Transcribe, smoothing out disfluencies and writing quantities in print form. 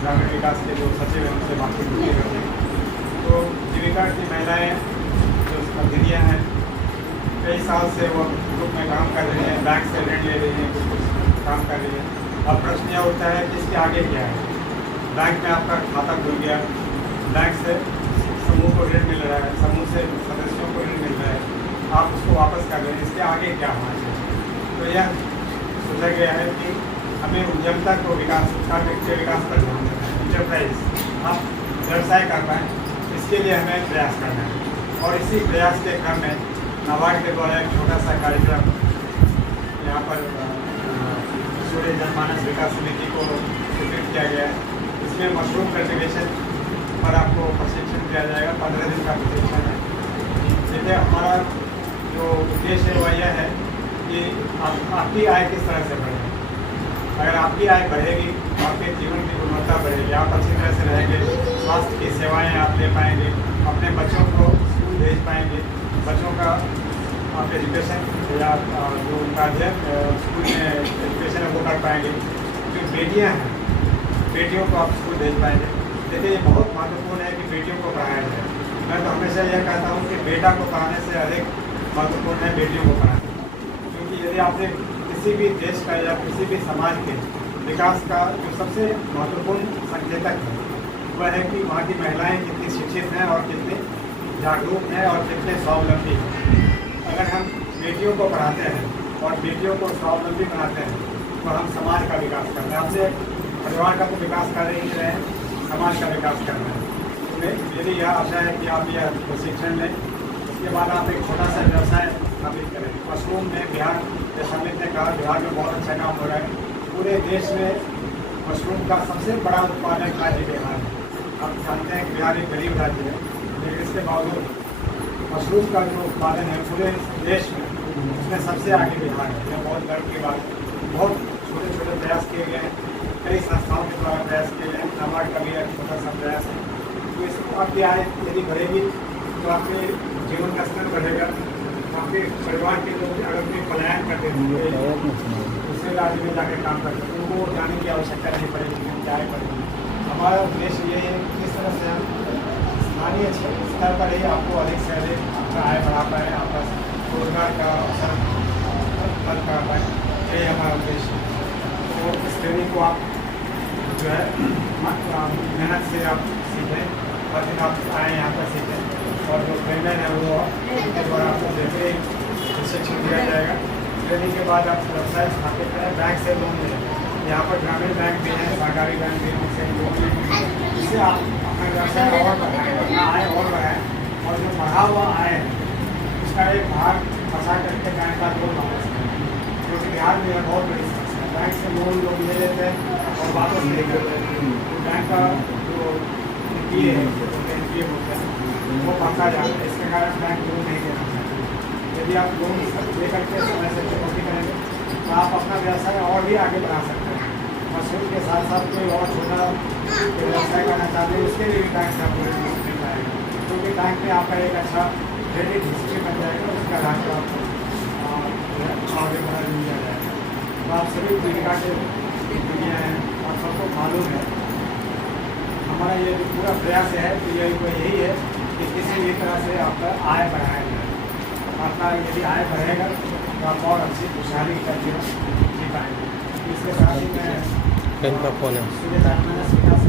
ग्रामीण विकास के जो सचिव हैं उनसे बातचीत होती रहती है। तो जीविका की महिलाएँ जो दीदियाँ हैं कई साल से वो ग्रुप में काम कर रही हैं, बैंक से ऋण ले रही हैं, कुछ काम कर रही है। अब प्रश्न यह उठता है कि इसके आगे क्या है। बैंक में आपका खाता खुल गया, बैंक से समूह को ऋण मिल रहा है, समूह से सदस्यों को ऋण मिल रहा है, आप उसको वापस कर रहे हैं, इसके आगे क्या होना चाहिए। तो यह सोचा गया है कि हमें उद्यमता को विकास के विकास पर ध्यान देना है। इंटरप्राइज आप व्यवसाय कर पाएँ, इसके लिए हमें प्रयास करना है। और इसी प्रयास के क्रम में नाबार्ड के द्वारा एक छोटा सा कार्यक्रम यहाँ पर सूर्य जनमानस विकास समिति को स्वीकृत किया गया है। इसमें मशरूम कल्टिवेशन पर आपको प्रशिक्षण दिया जाएगा, 15 दिन का प्रशिक्षण है। जैसे हमारा जो उद्देश्य है वह यह है कि आपकी आय किस तरह से बढ़े। अगर आपकी आय बढ़ेगी तो आपके जीवन की गुणवत्ता बढ़ेगी, आप अच्छी तरह से रहेंगे, स्वास्थ्य की सेवाएं आप ले पाएंगे, अपने बच्चों को स्कूल भेज पाएंगे, बच्चों का आप एजुकेशन या जो उनका स्कूल में एजुकेशन है वो कर पाएंगे। जो बेटियाँ हैं बेटियों को आप स्कूल भेज पाएंगे। देखिए ये बहुत महत्वपूर्ण है कि बेटियों को पढ़ाया जाए। मैं तो हमेशा यह कहता हूँ कि बेटा को पढ़ाने से अधिक महत्वपूर्ण है बेटियों को पढ़ाना, क्योंकि यदि आपने किसी भी देश का या किसी भी समाज के विकास का जो सबसे महत्वपूर्ण संकेतक है वह है कि वहाँ की महिलाएं कितनी शिक्षित हैं और कितनी जागरूक हैं और कितने स्वावलंबी हैं। अगर हम बेटियों को पढ़ाते हैं और बेटियों को स्वावलंबी बनाते हैं तो हम समाज का विकास कर रहे हैं। आपसे परिवार का तो विकास कर ही रहे हैं, समाज का विकास करना है। मेरी यह आशा है कि आप यह प्रशिक्षण लें, उसके बाद आप एक छोटा सा व्यवसाय स्थापित करें। मशरूम में बिहार जैसा अमित ने कहा, बिहार में बहुत अच्छा काम हो रहा है। पूरे देश में मशरूम का सबसे बड़ा उत्पादक राज्य बिहार है। आप जानते हैं कि बिहार एक गरीब राज्य है, लेकिन इसके बावजूद मशरूम का जो उत्पादन है पूरे देश में उसमें सबसे आगे बिहार है। यह बहुत गर्व की बात है। बहुत छोटे छोटे प्रयास किए गए हैं, कई संस्थाओं के द्वारा प्रयास किए गए हैं। नाबार्ड का भी एक छोटा सा प्रयास है। तो इसको आपकी आय यदि बढ़ेगी तो आपके जीवन का स्तर बढ़ेगा, आपके परिवार के लोग अगर कोई पलायन करते होंगे दूसरे राज्य में जाकर काम करते हैं उनको जाने की आवश्यकता नहीं पड़ेगी, क्या पड़ेगी। हमारा उद्देश्य ये है कि किस तरह से हम स्थानीय स्तर पर ही आपको अधिक से अधिक आपका आय बढ़ा पाए, आपका रोजगार का अवसर बन कर पाए, यही हमारा उद्देश्य है। तो इस ट्रेनिंग को आप जो है मेहनत से आप सीखें, हर दिन आप आएँ यहाँ पर सीखें और जो ट्रेनर है वो उनके द्वारा आपको बेहतरीन प्रशिक्षण दिया जाएगा। ट्रेनिंग के बाद आप व्यवसाय स्थापित करें, बैंक से लोन लें। यहाँ पर ग्रामीण बैंक भी हैं, सरकारी बैंक भी हैं, उनसे लोन लें, जिससे आप अपना व्यवसाय और बढ़ाएँ, अपना आय और बढ़ाएँ और जो बढ़ा हुआ आय है उसका एक भाग फंसा करके बैंक का लोन वापस करें, क्योंकि बिहार में यह बहुत बड़ी समस्या है। बैंक से लोन लोग ले लेते हैं और वापस नहीं करते हैं। तो बैंक का जो एनपीए होता है वो बढ़ता जाता है, इसके कारण बैंक लोन नहीं देना चाहते। यदि आप लोन लेकर के समय से चुकौती करेंगे तो आप अपना व्यवसाय और भी आगे बढ़ा सकते हैं। मशरूम के साथ साथ कोई और छोटा व्यवसाय करना चाहते हैं उसके लिए भी बैंक से आपको ऋण मिल पाएगा, क्योंकि बैंक में आपका एक अच्छा क्रेडिट हिस्ट्री बन जाएगा, उसका राशि आपको आगे बढ़ा मिल जाएगा। तो आप सभी जीविका के दुनिया हैं और सबको मालूम है हमारा ये जो पूरा प्रयास है तो यही है कि किसी भी तरह से आपका आय बढ़ाया जाए। आपका यदि आय बढ़ेगा तो आप और अच्छी खुशहाली का जीवन जी पाएंगे। इसके साथ ही मैं सूर्य जनमानस विकास